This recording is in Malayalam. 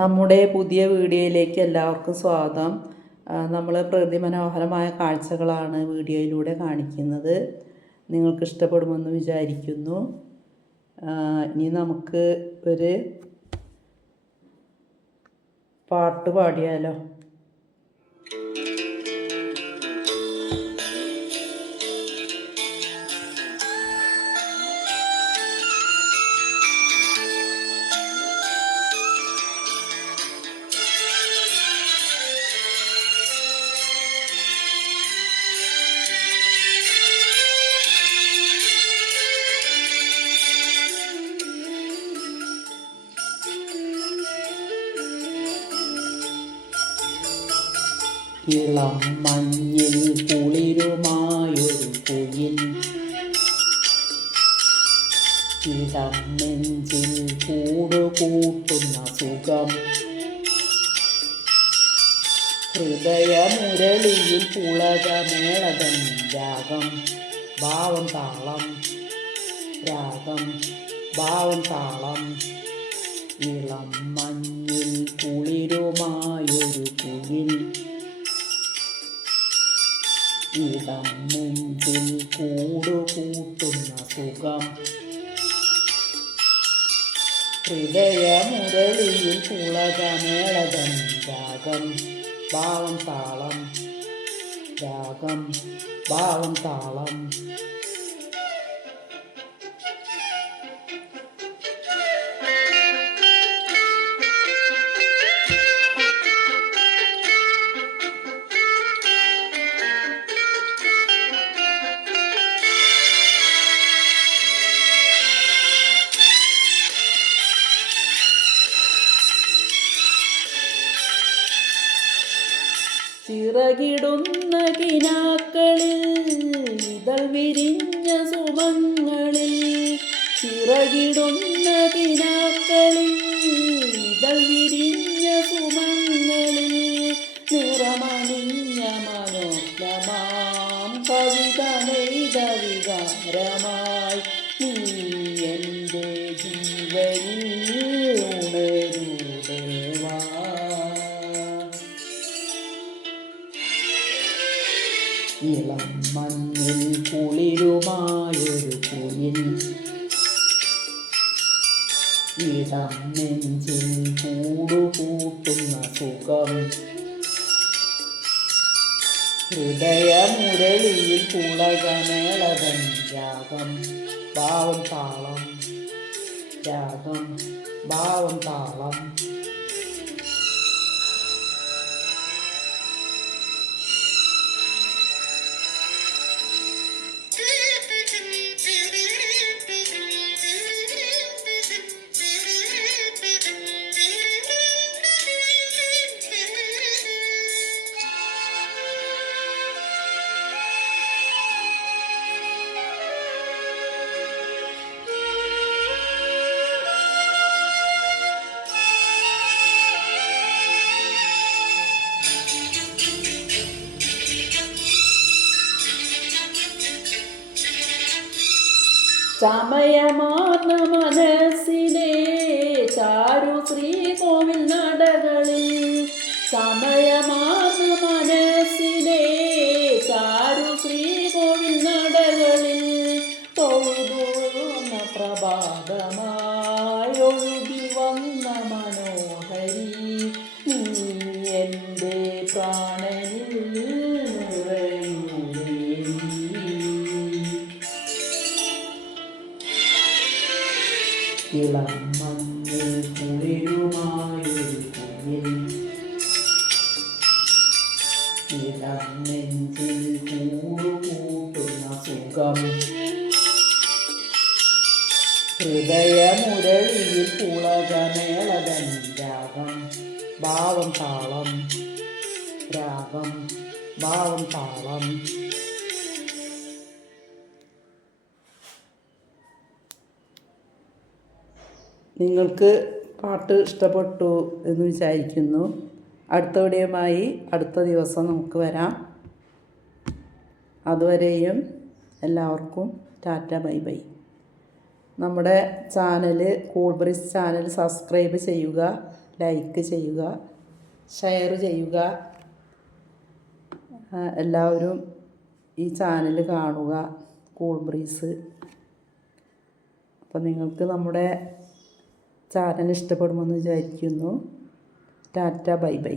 നമ്മുടെ പുതിയ വീഡിയോയിലേക്ക് എല്ലാവർക്കും സ്വാഗതം. നമ്മൾ പ്രകൃതി മനോഹരമായ കാഴ്ചകളാണ് വീഡിയോയിലൂടെ കാണിക്കുന്നത്. നിങ്ങൾക്ക് ഇഷ്ടപ്പെടുമെന്ന് വിചാരിക്കുന്നു. ഇനി നമുക്ക് ഒരു പാട്ട് പാടിയാലോ? ഇളം മഞ്ഞിൽ കുളിരുമായൊരു കുയിൽ, ഇളം നെഞ്ചിൽ കൂടുകൂട്ടുന്ന സുഖം, ഹൃദയമുരളിയിൽ പുളകമേളകൻ രാഗം, ഭാവം താളം, രാഗം ഭാവം താളം. ഇളം മഞ്ഞിൽ കുളിരുമായൊരു കുയിൽ, ഇളം നെഞ്ചിൽ കൂടുകൂട്ടുന്ന സുഖം, ഹൃദയമുരളിയിൽ പുളകമേളകൻ രാഗം, ഭാവം താളം, രാഗം ഭാവം താളം. ചിറകിടുന്ന കിനാക്കളിൽ ഇതൾ വിരിഞ്ഞ സുമങ്ങളിൽ, ചിറകിടുന്ന കിനാക്കളിൽ ഇതൾ വിരിഞ്ഞ സുമങ്ങളിൽ, നിറമണിഞ്ഞ മനോജ്ഞമാം കവിത നെയ്ത വികാരമായി നീ എൻ്റെ ജീവനിൽ ഉണരൂ ദേവാ. ഇളം മഞ്ഞിൽ കുളിരുമായൊരു കുയിൽ, ഇളം നെഞ്ചിൽ കൂടുകൂട്ടുന്ന സുഖം, ഹൃദയമുരളിയിൽ പുളകമേളകൻ രാഗം, ഭാവം താളം, രാഗം ഭാവം താളം. ചമയമാർന്ന മനസ്സിലെ ചാരു ശ്രീകോവിൽ നടകളിൽ, ചമയമാർന്ന മനസ്സിലെ ചാരു ശ്രീകോവിൽ നടകളിൽ, തൊഴുതുന്ന പ്രഭാതമായി ഒഴുകി വന്ന മനോഹരി നീ എൻ്റെ പ്രാണനിൽ. ഇളം മഞ്ഞിൽ കുളിരുമായൊരു കുയിൽ, ഇളം നെഞ്ചിൽ കൂടുകൂട്ടുന്ന സുഖം, ഹൃദയമുരളിയിൽ പുളകമേളകൻ രാഗം, ഭാവം താളം, രാഗം ഭാവം താളം. നിങ്ങൾക്ക് പാട്ട് ഇഷ്ടപ്പെട്ടു എന്ന് വിചാരിക്കുന്നു. അടുത്ത വീഡിയോയുമായി അടുത്ത ദിവസം നമുക്ക് വരാം. അതുവരെയും എല്ലാവർക്കും ടാറ്റ ബൈ ബൈ. നമ്മുടെ channel cool breeze channel subscribe ചെയ്യുക, ലൈക്ക് ചെയ്യുക, ഷെയർ ചെയ്യുക. എല്ലാവരും ഈ ചാനൽ കാണുക, കൂൾ ബ്രീസ്. അപ്പോൾ നിങ്ങൾക്ക് നമ്മുടെ ചാനൽ ഇഷ്ടപ്പെടുമെന്ന് വിചാരിക്കുന്നു. Tata bye bye.